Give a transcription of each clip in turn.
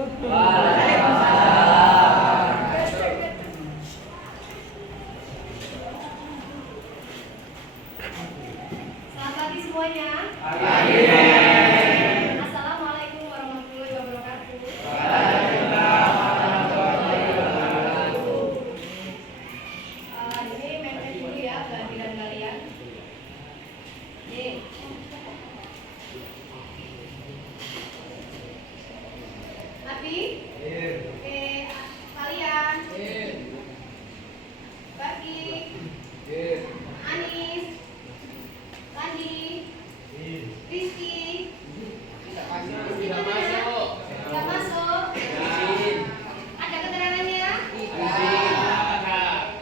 Selamat pagi semuanya. Pagi. Assalamualaikum warahmatullahi wabarakatuh. Ini mepet dulu ya kehadiran kalian. Nih. Nabi? Oke, kalian? Bagi? Anis? Landi? Rizky? Rizky mana? Nggak masuk? Ada keterangannya?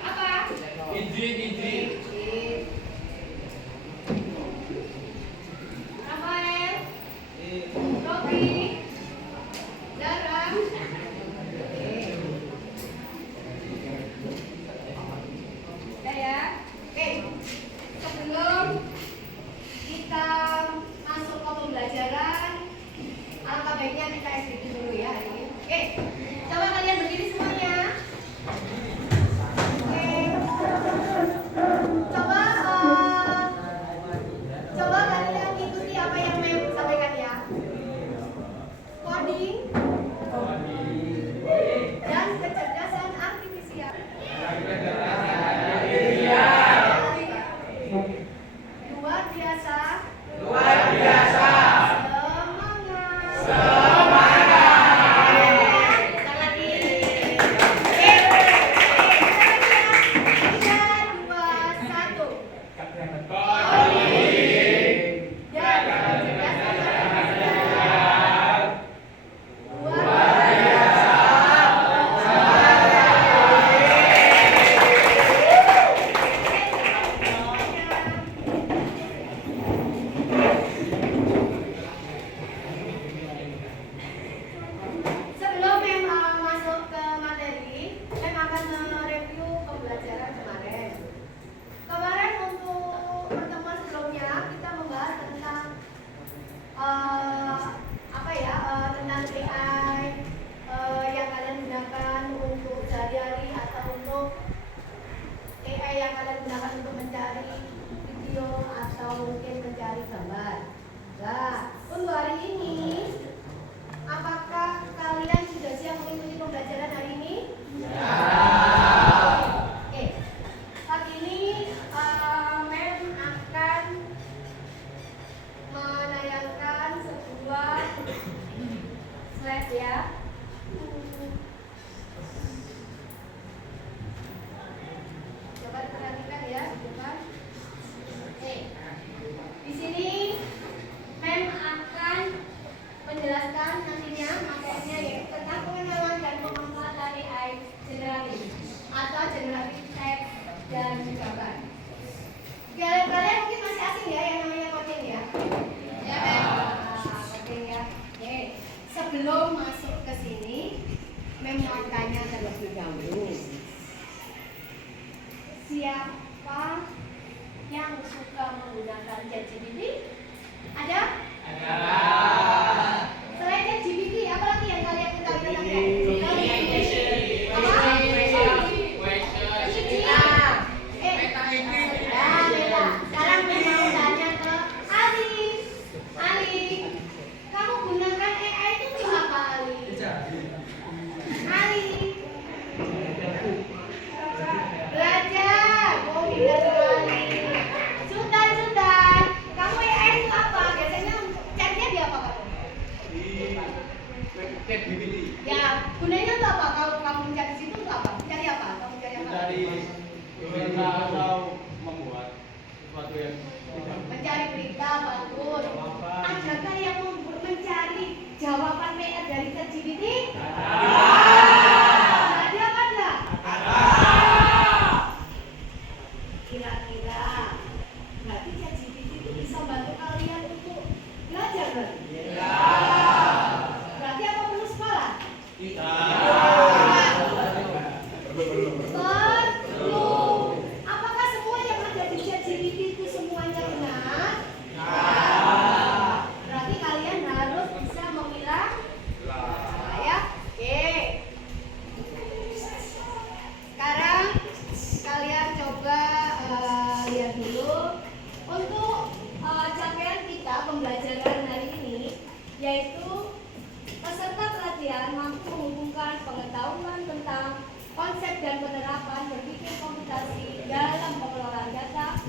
Apa? Izin. Rafael? Robi? Dara? Udah ya? Oke. Sebelum kita masuk ke pembelajaran, alangkah baiknya kita SDT dulu ya hari ini. Oke, coba kalian berdiri semuanya. Oke, coba kalian ikuti apa yang Mem sampaikan ya. Coding dan kecerdasan artifisial. Luar biasa. Sebelum Mem masuk ke materi, Mem akan mereview pembelajaran kemarin. Kemarin untuk pertemuan sebelumnya kita membahas tentang tentang AI yang kalian gunakan untuk sehari-hari atau untuk AI yang kalian gunakan untuk mencari video atau mungkin mencari gambar. Nah, untuk hari ini, apakah kalian sudah siap mengikuti pembelajaran hari ini? Ya. Oke. Pagi ini Mem akan menayangkan sebuah slide ya. Coba diperhatikan ya di depan. Oke. Di sini Mem akan menjelaskan nantinya materinya yaitu tentang pengenalan dan pemanfaatan AI generatif atau generatif teks dan gambar. Kalian mungkin masih asing ya yang namanya coding ya? Ya, coding ya. Oke. Sebelum masuk ke sini, Mem mau tanya terlebih dahulu. Siapa yang suka menggunakan ChatGPT? Ada? Selain ChatGPT, apa lagi yang kalian ketahui tentang Sekarang Mem mau tanya ke Ali. Kamu gunakan AI itu untuk apa, Ali? Belajar. Oh, pintar sekali. Sultan. Kamu AI itu apa? Biasanya chatnya di apa kamu? Ya, gunanya untuk apa? Kalau kamu mencari situ untuk apa? Mencari apa? Kamu mencari apa? Atau membuat sesuatu yang Mencari berita, bagus. Adakah yang mencari jawaban PR dari ChatGPT? Ada apa enggak? Kira-kira berarti ChatGPT itu bisa bantu kalian untuk belajar berarti? Berarti apa perlu sekolah? Perlu. Apakah semua yang ada di ChatGPT itu semuanya benar? Berarti kalian harus bisa memilah ya. konsep dan penerapan berpikir komputasi dalam pengelolaan data,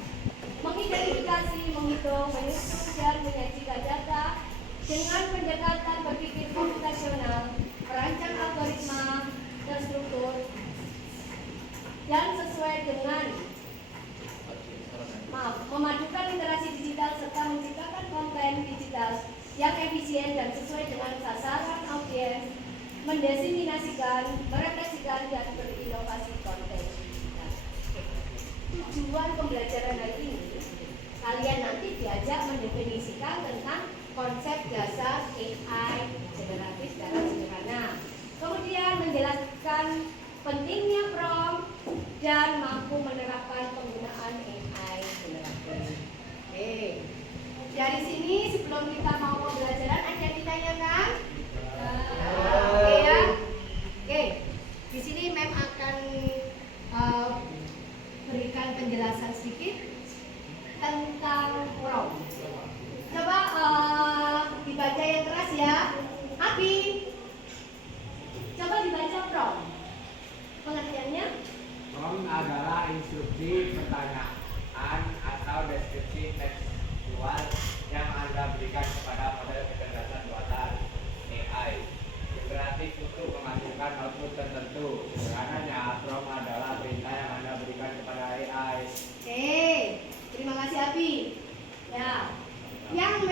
mengidentifikasi, menghitung, menyusun, dan menyajikan data dengan pendekatan berpikir komputasional, merancang algoritma terstruktur dan sesuai dengan memadukan literasi digital serta menciptakan konten digital yang efisien dan sesuai dengan sasaran audiens, mendesimasikan, merefleksikan, dan berinovasi konten digital. Tujuan pembelajaran hari ini, kalian nanti diajak mendefinisikan tentang konsep dasar AI generatif secara sederhana. Kemudian menjelaskan pentingnya prompt dan mampu menerapkan penggunaan AI generatif. Oke. Dari sini sebelum kita mau pembelajaran ada yang ditanyakan? Oke ya. Oke. Di sini Mem akan berikan penjelasan sedikit tentang prompt. Coba dibaca yang keras ya. Abi, coba dibaca prompt. Pengertiannya? Prompt adalah instruksi pertanyaan atau deskripsi tekstual yang Anda berikan kepada model kecerdasan buatan AI generatif untuk menghasilkan output tertentu. Sederhananya, prompt adalah perintah yang Anda berikan kepada AI. Oke, terima kasih Abi. Ya, yang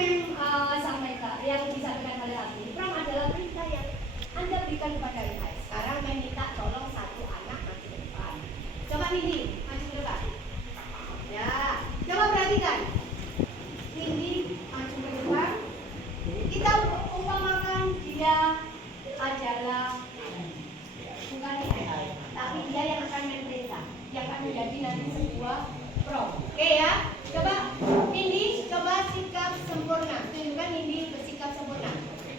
disampaikan oleh Abi, prompt adalah perintah yang Anda berikan kepada AI. Sekarang Mem minta tolong satu anak maju ke depan. Coba Nindi, maju ke depan. Ya, coba perhatikan. Nindi maju ke depan. Kita umpamakan dia adalah bukan AI, tapi dia yang akan memerintah, yang akan menjadi nanti sebuah prompt. Oke ya, coba Nindi, coba sikap sempurna. Tunjukkan Nindi bersikap sempurna.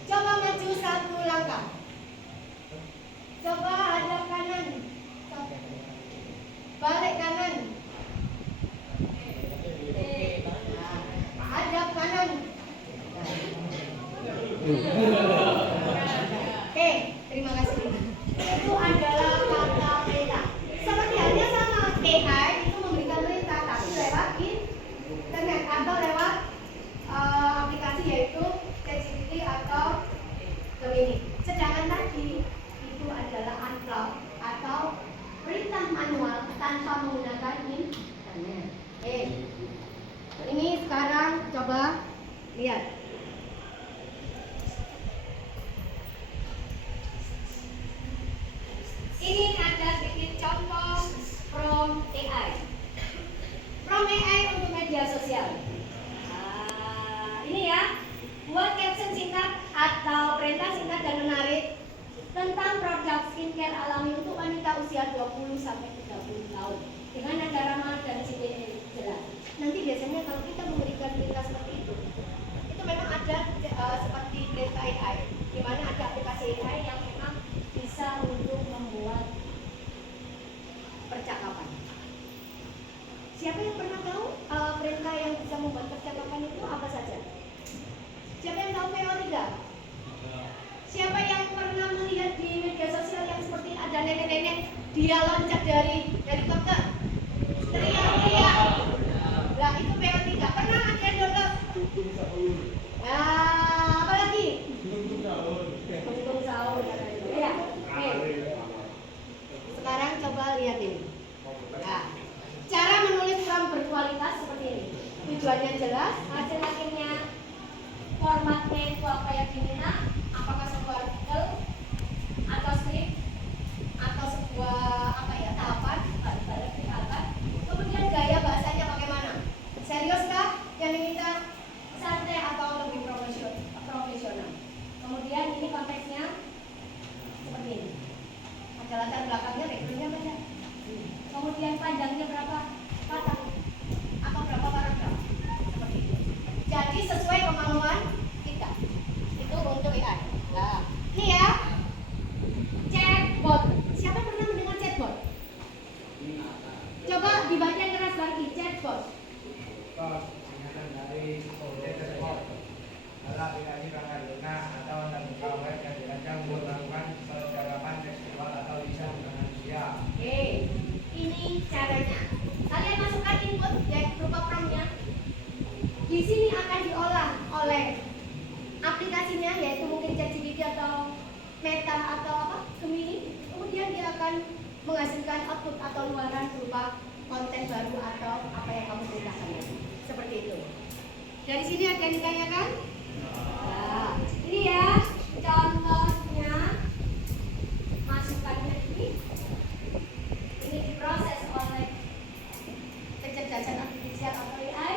Coba maju satu langkah. Coba hadap kanan. Balik kanan. Hadap kanan. Oke, terima kasih. Itu adalah kata perintah. Seperti halnya sama AI itu memberikan perintah, tapi lewat internet atau lewat aplikasi yaitu ChatGPT atau Gemini. Sedangkan tadi itu adalah unlock atau perintah manual tanpa menggunakan internet. Ini sekarang coba lihat. Ini ada sedikit contoh prompt AI. Prompt AI untuk media sosial. Ini ya, buat caption singkat atau perintah singkat dan menarik tentang produk skincare alami untuk wanita usia 20 sampai 30 tahun dengan nada ramah dan singkat jelas. Nanti biasanya kalau kita memberikan perintah seperti itu memang ada seperti perintah AI, di mana ada aplikasi AI yang memang bisa untuk membuat percakapan. Siapa yang pernah tahu perintah yang bisa membuat percakapan itu apa saja? Siapa yang tahu PO3? Siapa yang pernah melihat di media sosial yang seperti ada nenek-nenek dia loncat dari helikopter? Teriak-teriak. Nah, itu PO3. Pernah ada yang download? Nah, apa lagi? Untung sahur. Ya. Sekarang coba lihat ini. Nah, cara menulis prompt berkualitas seperti ini. Tujuannya jelas, hasil akhirnya formatnya itu apa yang diminta, apakah sebuah artikel atau skrip atau sebuah tahapan, kemudian gaya bahasanya bagaimana, serius kah yang diminta, santai atau lebih profesional. Kemudian ini konteksnya seperti ini, ada latar belakangnya, backgroundnya banyak. Kemudian panjangnya berapa patah atau berapa paragraf, seperti itu. Jadi sesuai kemauan kita. menghasilkan output atau luaran berupa konten baru atau apa yang kamu perintahkan. Seperti itu. Dari sini ada yang ditanyakan? Nah, ini ya contohnya masukannya ini diproses oleh kecerdasan artifisial atau AI,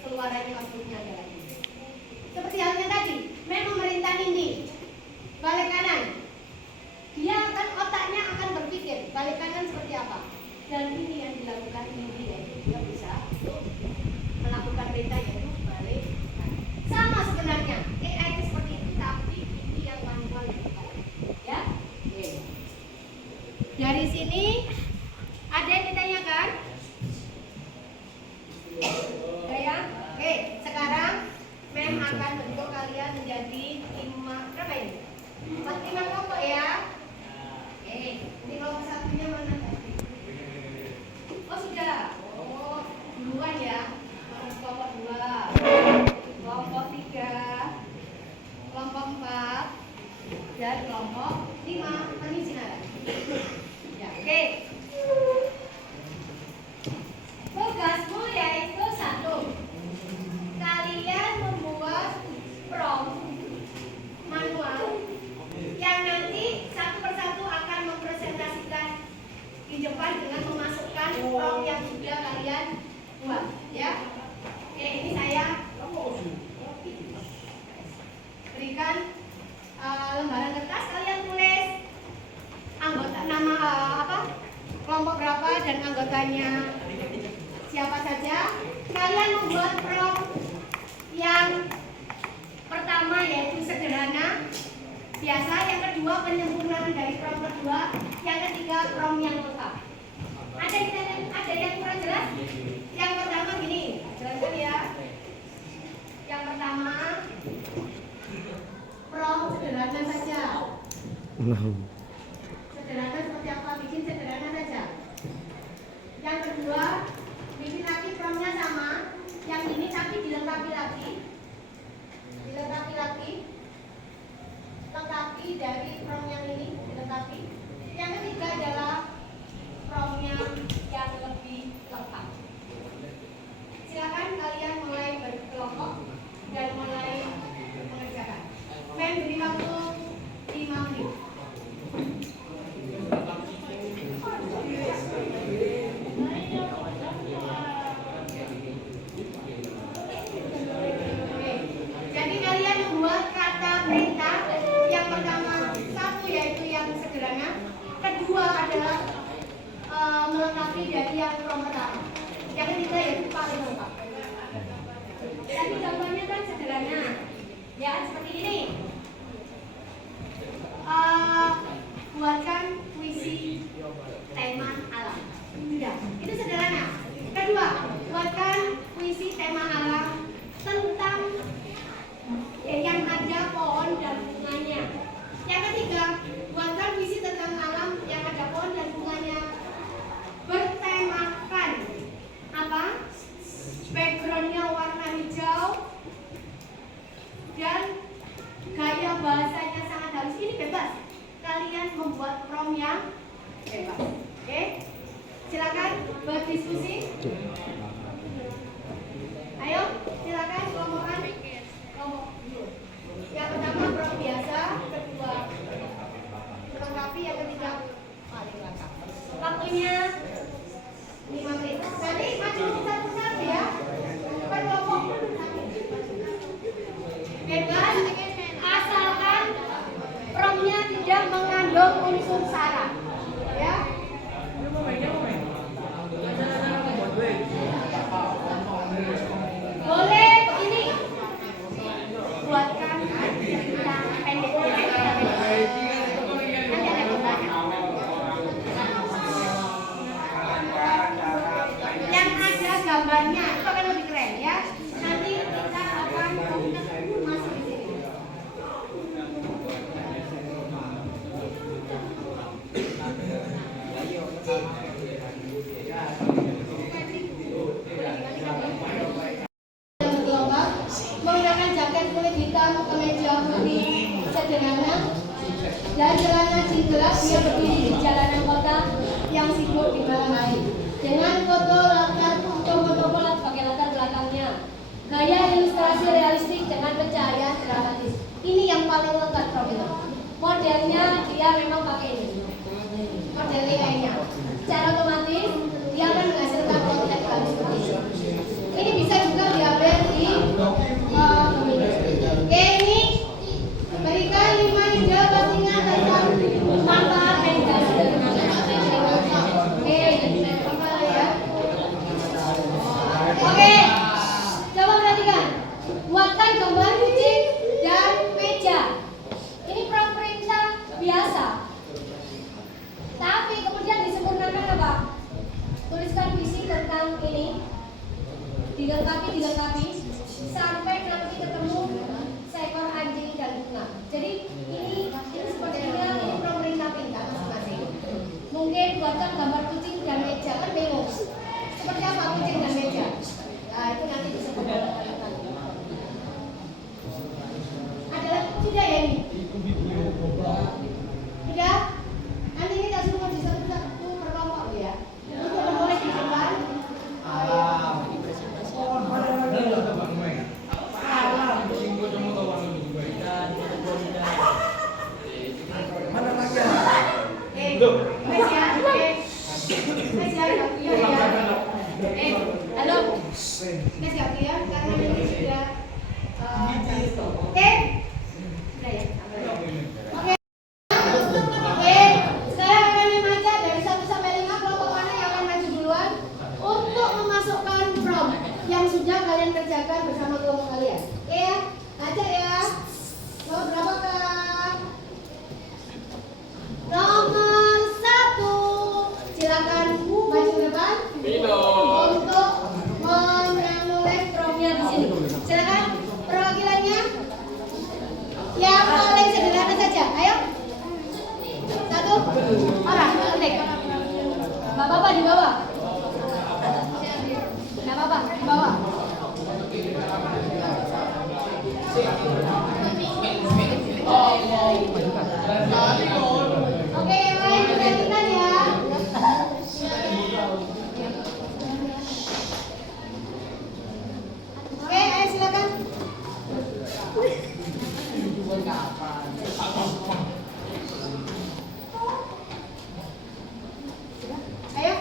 keluarannya outputnya adalah ini. Seperti halnya tadi, Mem memerintah Nindi balik kanan. Dia akan otaknya akan berpikir balik kanan seperti apa. Dan ini yang dilakukan Nindi, yaitu dia bisa melakukan perintah yaitu balik kanan. Sama sebenarnya AI itu seperti itu, tapi ini yang manual ya. Oke. Dari sini ada yang ditanyakan? Ada ya? Oke, sekarang Mem akan bentuk kalian menjadi 5 berapa ini? 5 kelompok ya. Oke, ini kelompok satunya mana tadi? Oh sudah. Oh, duluan ya. Kelompok 2, kelompok 3, kelompok 4, dan kelompok 5. Ini sinar. Ya, oke. Tugasmu yaitu 1. Kalian membuat prompt manual yang nanti satu persatu akan mempresentasikan di depan dengan memasukkan prompt yang sudah kalian buat, ya. Oke, ini saya berikan lembaran kertas, kalian tulis anggota nama kelompok berapa dan anggotanya siapa saja. Kalian membuat prompt yang pertama yaitu sederhana, biasa, yang kedua penyempurnaan dari prompt kedua, yang ketiga prompt yang lengkap. Ada yang kurang jelas? Yang pertama gini, jelaskan ya. Yang pertama prompt sederhana saja. Sederhana seperti apa? Bikin sederhana saja. Yang kedua, bikin lagi promptnya sama. Yang ini tapi dilengkapi lagi. Lengkapi dari prompt yang ini, dilengkapi. Yang ketiga adalah prompt-nya yang lebih lengkap. Silakan kalian mulai berkelompok dan mulai mengerjakan. Mem beri waktu 5 menit. Jadi kalian membuat kata perintah. Yang pertama 1 yaitu yang sederhana. Kedua adalah melengkapi dari yang pertama. Yang ketiga yaitu paling lengkap. Tadi gambarnya kan sederhana, ya seperti ini. Buatkan puisi tema alam. Ya, itu sederhana. Kedua, buatkan puisi tema alam tentang yang ada pohon dan bunganya. Yang ketiga, buatkan puisi tentang alam yang ada pohon dan bunganya. Bertemakan apa? Backgroundnya warna hijau dan gaya bahasanya sangat halus. Ini bebas. Kalian membuat prompt yang bebas. Oke? Silakan berdiskusi. Ayo, silakan kelompokan. Kelompok dulu. Yang pertama prompt biasa, kedua melengkapi, yang ketiga paling lengkap. Waktunya 5 menit. Jadi maju satu-satu ya. Per kelompok. Bebas, asalkan prompt-nya tidak mengandung unsur sara. Ya. Boleh begini. Buatkan yang pendek. Yang ada gambarnya itu akan lebih keren ya. Nanti kita akan masuk di sini. Menggunakan jaket kulit hitam, kemeja putih sederhana, Dan celana jeans gelap dia berdiri di jalanan kota yang sibuk di malam hari. Dengan foto latar toko-toko sebagai latar belakangnya. Gaya ilustrasi realistik dengan pencahayaan dramatis. Ini yang paling lengkap Prof. Modelnya dia memang pakai ini. Model AI-nya. Secara otomatis dia akan menghasilkan konten baru seperti ini. Ini bisa juga diambil di Oke, ini berikan 5 ide postingan tentang manfaat meditasi. Oke, apa ya? Oke, coba perhatikan. Buatkan gambar kucing dan meja. Ini perintah biasa. Tapi kemudian disempurnakan apa? Tuliskan visi tentang ini. Dilengkapi sampai nanti ketemu seekor anjing dan bunga. Jadi ini sepertinya ini pemerintah pintar masing-masing. Mungkin buatkan gambar kucing dan meja, kan bingung seperti apa kucing dan meja. Nah, itu nanti bisa dilakukan. Ada lagi tidak ya ini? Tidak? Nanti ini tak semua satu per kelompok ya. Untuk memulai di depan. Halo. Kita siap ya, karena ini sudah oke. Sudah ya. Oke. Oke, sekarang akan membaca dari 1 sampai 5 kelompok mana yang akan maju duluan untuk memasukkan prompt yang sudah kalian kerjakan bersama kelompok kalian. Oke ya, baca ya. Nomor berapa Kak? Nomor 1. Silakan maju ke depan untuk menulis promptnya di sini. Silakan perwakilannya yang paling sederhana saja. Ayo. 1 orang ketik. Bapak-bapak di bawah. Nah, Bapak di bawah. Oke, yang lain perhatikan ya. Oke, ayo silakan. Ayo,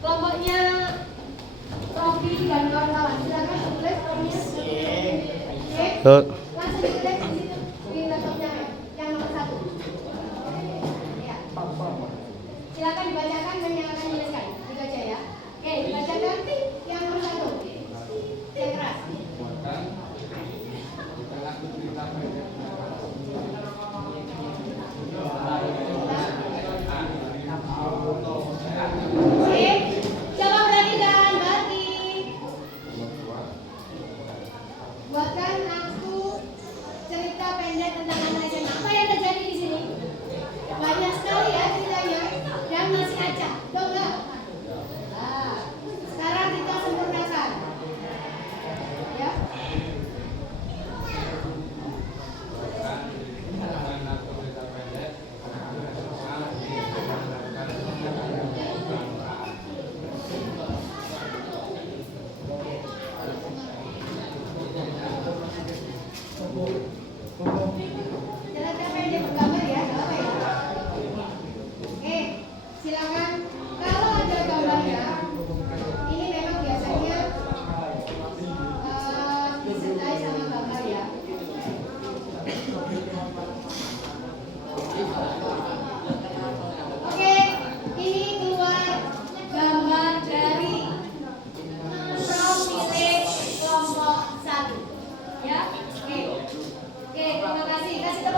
kelompoknya Robi dan kawan-kawan. Silakan tulis promptnya. Oke. Langsung ditulis di situ di laptopnya yang nomor 1. Ya. Silakan dibacakan dan yang akan menuliskan. Dibaca ya. Oke, dibacakan yang nomor 1. Yang keras. Oke, coba perhatikan lagi. Buatkan aku cerita pendek tentang anak SMA. Apa yang terjadi di sini? Banyak sekali ya ceritanya dan masih acak. Betul nggak? Nah, sekarang kita sempurnakan. Ya. Cerita pendek bergambar ya, nggak apa ya? Oke, silakan. Kalau ada gambarnya, ini memang biasanya disertai sama gambar ya. Oke, ini keluar gambar dari profil kelompok 1. Ya, oke. Oke, terima kasih. Kasih tepuk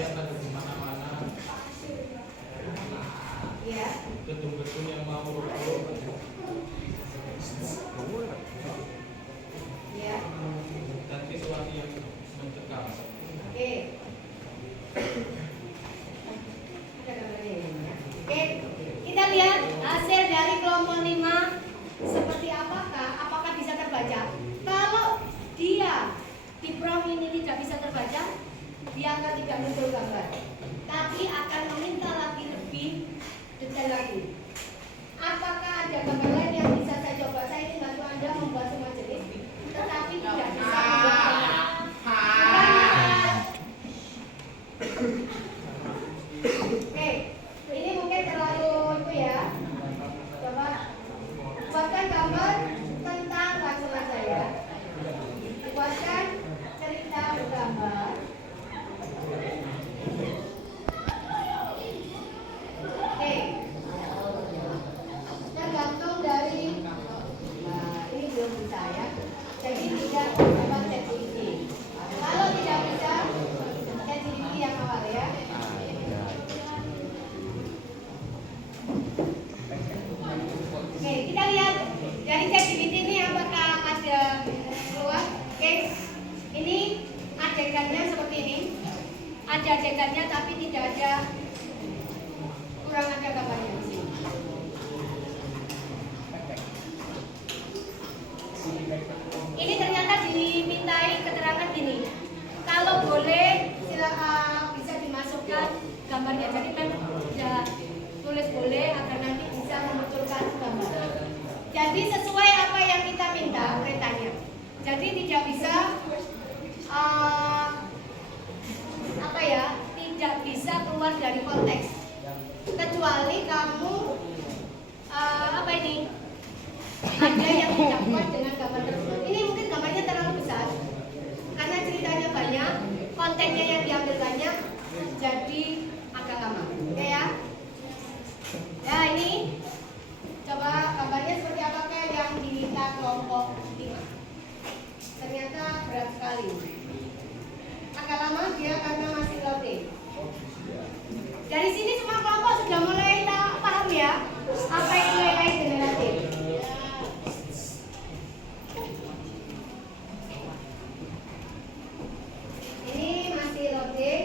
yang ada di mana-mana. Ya. Gedung-gedung yang mau roboh. Ya. Dan sesuatu yang mencekam. Oke. Ada gambarnya ya. Oke. Kita lihat hasil dari kelompok 5 seperti apakah? Apakah bisa terbaca? Kalau dia di prom ini tidak bisa terbaca, dia akan tidak muncul gambar. Tapi akan meminta lagi lebih detail lagi. Apakah ada gambar lain yang bisa saya coba? Saya ingin bantu Anda membuat semua jenis, tetapi tidak bisa membuat gambar. Oke, ini mungkin terlalu itu ya. Coba buatkan gambar tentang raksasa ya. Buatkan cerita bergambar. Oke. Tergantung dari ini belum bisa ya. Jadi tidak dapat ChatGPT. Kalau tidak bisa ChatGPT yang awal ya. Oke, kita lihat dari ChatGPT ini apakah ada keluar. Oke, ini adegannya seperti ini. Ada adegannya tapi tidak ada, kurang ada gambarnya di sini. Ini ternyata dimintai keterangan gini. Kalau boleh silakan bisa dimasukkan gambarnya. Jadi kan ya, tulis boleh agar nanti bisa memunculkan gambar. Jadi sesuai apa yang kita minta perintahnya. Jadi tidak bisa apa ya, tidak bisa keluar dari konteks. Kecuali kamu apa ini? Ada yang tidak kuat dengan gambar tersebut. Ini mungkin gambarnya terlalu besar karena ceritanya banyak, kontennya yang diambil banyak, jadi agak lama. Oke ya? Ya ini coba gambarnya seperti apakah yang diminta kelompok 5. Ternyata berat sekali. Agak lama dia karena masih loading. Dari sini semua kelompok sudah mulai paham ya apa itu AI generatif. Ini masih loading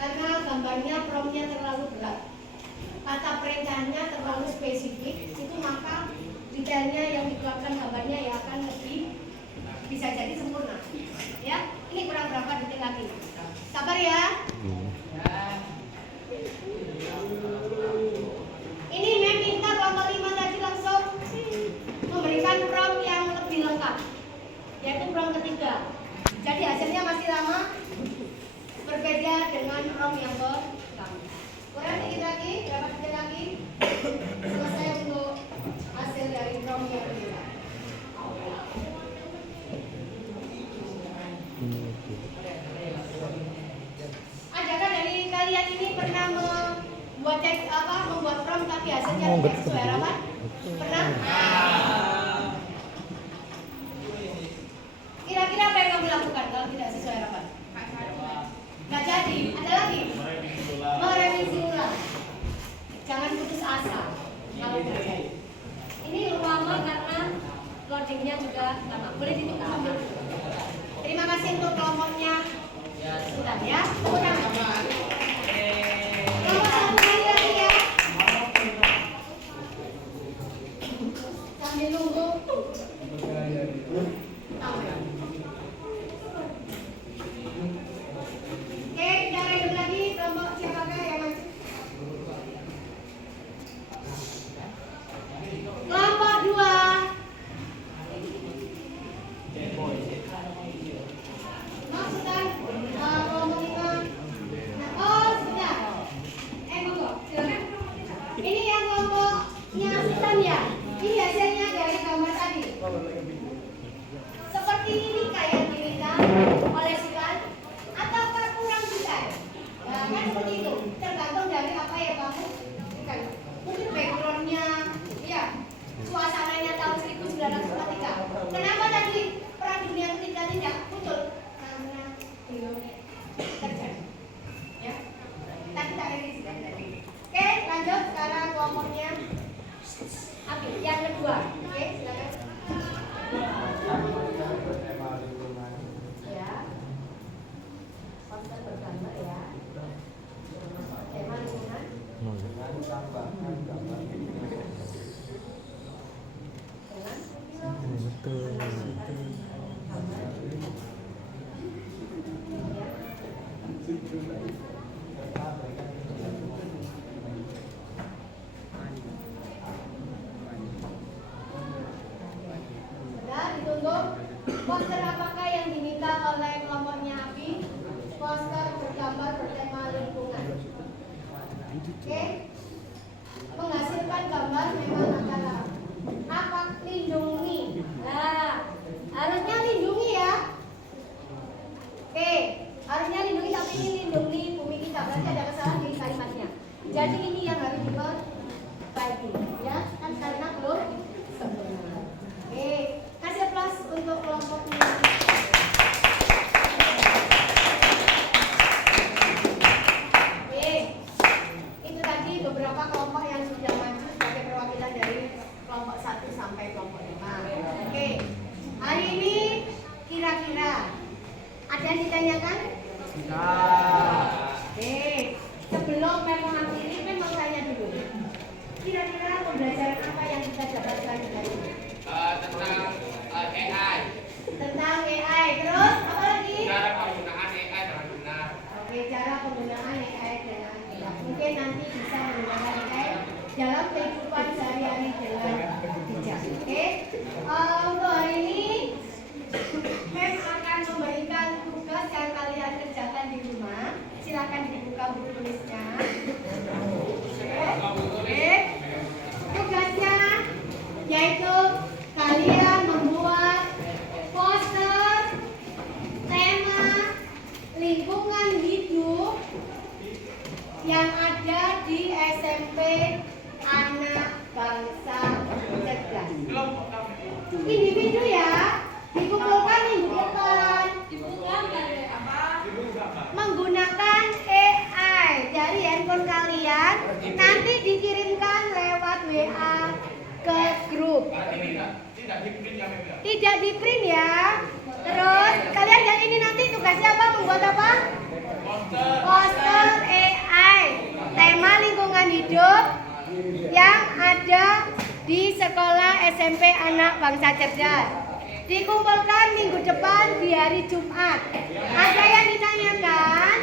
karena gambarnya promptnya terlalu berat, kata perintahnya terlalu spesifik, itu maka detailnya yang dikeluarkan gambarnya ya akan lebih bisa jadi sempurna. Ya, ini kurang berapa detik lagi. Sabar ya. Ini Mem minta kelompok 5 tadi langsung memberikan prompt yang lebih lengkap, yaitu prompt ketiga. Jadi hasilnya masih lama, berbeda dengan prompt yang pertama. Kurang dikit lagi, berapa detik lagi? Selesai untuk hasil dari prompt yang kedua. Adakah dari kalian ini pernah membuat prompt tapi hasilnya tidak sesuai harapan? Pernah? Kira-kira apa yang kamu lakukan kalau tidak sesuai harapan? Nggak jadi. Ada lagi? Merevisi ulang. Jangan putus asa kalau tidak jadi. Ini lama karena loadingnya juga lama. Boleh ditunggu sambil. Terima kasih untuk kelompoknya. Sebentar ya. Kurang. Kelompok satu kali lagi ya. Sambil nunggu. Oke, kita random lagi kelompok siapakah yang maju? Kelompok 2. Maksudkan kelompok 5. Oh, sebentar. Monggo, silakan. Ini yang kelompoknya Sultan ya. Ini hasilnya dari gambar tadi. Seperti ini kayak diminta oleh Sultan ataukah kurang detail? Nah, kan seperti itu. Tergantung dari apa yang kamu bukan. Mungkin backgroundnya, ya, suasananya tahun 1943. Kenapa tadi perang dunia ketiga tidak muncul? Karena belum terjadi. Sudah ditunggu. Poster apakah yang diminta oleh kelompoknya Abi? Poster bergambar bertema lingkungan. Oke. Menghasilkan gambar memang adalah apa? Lindungi. Nah, harusnya lindungi ya. Oke, harusnya lindungi, tapi ini lindungi bumi kita. Berarti ada kesalahan di kalimatnya. Jadi ini yang harus diperbaiki, ya kan, karena belum sempurna. Oke, kasih plus untuk kelompoknya. Oke, itu tadi beberapa kelompok yang sudah maju sebagai perwakilan dari kelompok 1 sampai kelompok 5. Oke, hari ini kira-kira ada yang ditanyakan? Oke, sebelum mengakhiri, mau tanya dulu. Kira-kira pembelajaran apa yang kita dapatkan hari ini? Tentang AI. Tentang AI. Terus apa lagi? Cara penggunaan AI dengan benar. Oke, cara penggunaan AI dengan bijak. Mungkin nanti bisa menggunakan AI dalam kehidupan sehari-hari dengan bijak. Oke. Untuk hari ini Mem akan memberikan tugas yang kalian kerjakan di rumah. Silakan dibuka buku tulisnya. Oke. Tugasnya yaitu kalian membuat poster tema lingkungan hidup yang ada di SMP Anak Bangsa Cerdas. Individu ya, dikumpulkan minggu depan. Menggunakan AI dari handphone kalian, nanti dikirimkan lewat WA ke grup. Tidak di-print ya, Mem, ya? Tidak di print ya. Terus kalian lihat ini nanti tugasnya apa? Membuat apa? Poster AI tema lingkungan hidup yang ada di sekolah SMP Anak Bangsa Cerdas. Dikumpulkan minggu depan di hari Jumat. Ada yang ditanyakan?